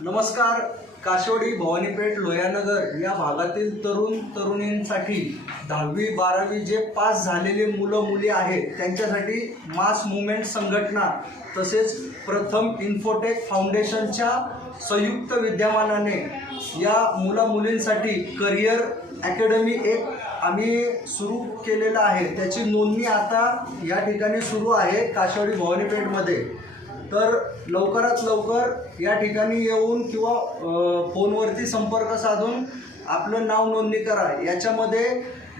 नमस्कार काशोडी भवानीपेठ लोयानगर या भागातील तरुण तरुणींसाठी दहावी बारावी जे पास झालेले मुलं मुली आहेत त्यांच्यासाठी मास मुवमेंट संघटना तसेच प्रथम इन्फोटेक फाउंडेशनच्या संयुक्त विद्यमानाने या मुला मुलींसाठी करिअर अकॅडमी एक आम्ही सुरू केलेलं आहे. त्याची नोंदणी आता या ठिकाणी सुरू आहे काशोडी भवानीपेठमध्ये. तर लवकरात लवकर या ठिकाणी येऊन किंवा फोनवरती संपर्क साधून आपलं नाव नोंदणी करा. याच्यामध्ये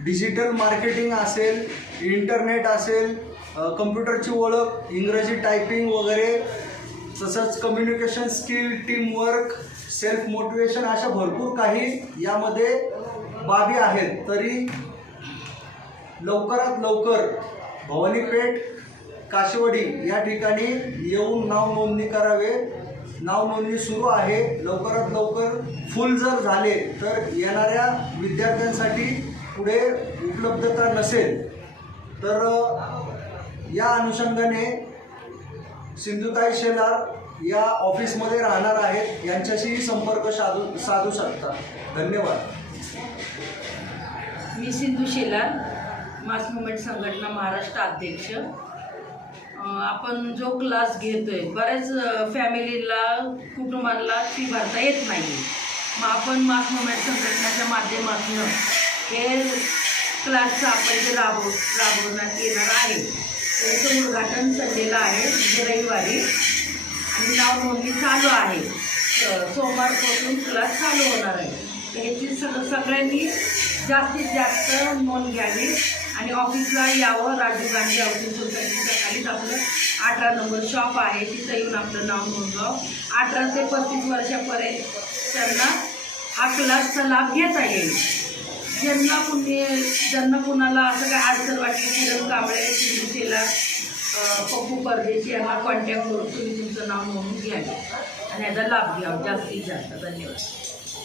डिजिटल मार्केटिंग असेल इंटरनेट असेल कम्प्युटरची ओळख इंग्रजी टायपिंग वगैरे तसंच communication skill teamwork self motivation अशा भरपूर काही यामध्ये बाबी आहेत. तरी लवकरात लवकर भवानीपेठ काशिवडी या ठिकाणी येऊन नाव नोंदणी करावे. नाव नोंदणी सुरू आहे. लवकरात लवकर फुल जर झाले तर येणाऱ्या विद्यार्थ्यांसाठी पुढे उपलब्धता नसेल तर या अनुषंगाने सिंधुताई शेलार या ऑफिसमध्ये राहणार आहेत. यांच्याशीही संपर्क साधू साधू शकता. धन्यवाद. मी सिंधू शेलार मास मुवमेंट संघटना महाराष्ट्र अध्यक्ष. आपण जो क्लास घेतोय बऱ्याच फॅमिलीला कुटुंबाला फी भरता येत नाही मग आपण मास मुवमेंट संघटनाच्या माध्यमातून हे क्लासचं आपण जे राबव राबवण्यात येणार आहे त्याचं उद्घाटन संडेला आहे म्हणजे रविवारी. आणि नाव नोंदणी चालू आहे. सोमवारपासून क्लास चालू होणार आहे. तर ह्याची सग सगळ्यांनी जास्तीत जास्त नोंद घ्यावी. आणि ऑफिसला यावं राजीव गांधी हाऊसिंग सोसायटीच्या खालीच आपलं अठरा नंबर शॉप आहे. तिथं येऊन आपलं नाव नोंदवावं. अठरा ते पस्तीस वर्षापर्यंत त्यांना हा क्लासचा लाभ घेता येईल. ज्यांना कुणी ज्यांना कुणाला असं काय अडचण वाटली किरण कांबळे सिंधुशेला पप्पू परदेशी यांना कॉन्टॅक्ट करून तुम्ही तुमचं नाव नोंदून घ्यावे आणि याचा लाभ घ्यावा जास्तीत जास्त. धन्यवाद.